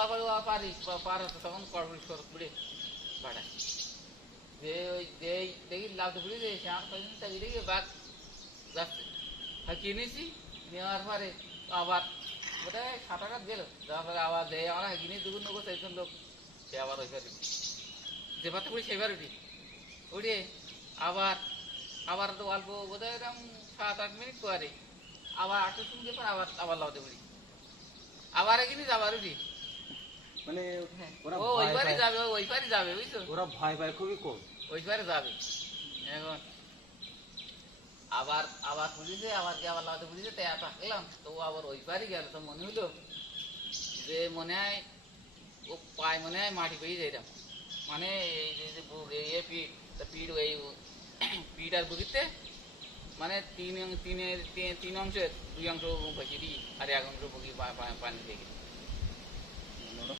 যাওয়ার পরে ও পার হতো তখন কড়বড়ি সড়ক পুড়ে ভাড়া যে ওই যে দেখি লাউতে পুড়ে যে আমার কয়েকদিন তাকে দেখি বাঘ যাচ্ছে কিনেছি নেওয়ার পরে আবার বোধহয় 7-8 গেল যাওয়ার পরে আবার দেয় আমরা কিনে দুগুণ লোক চাইজন লোক সে আবার ওইবার যে পাতে পুড়ি সেইবার উঠে আবার আবার তো অল্প বোধহয় এরকম 7-8 মিনিট পরে আবার 8 শুনতে পর আবার আবার লাউতে পুড়ি আবার কিনে আবার উঠি মানে ওরা ও ওইবারই যাবে ওইবারই যাবে বুঝছো ওরা ভয় পায় খুবই কম। ওইবারে যাবে এখন আবার আবার পুলিশে আবার যে আবার লাউতে পুলিশে তো থাকলাম তো ও আবার ওইবারই গেল তো মনে হলো যে মনে হয় ও পায় মনে হয় মাটি পেয়ে যাইতাম মানে এই যে পিঠ ওই পিঠ আর বুকিতে মানে তিন অংশের 2 অংশ বসি দিই আর 1 অংশ বকি পানি থেকে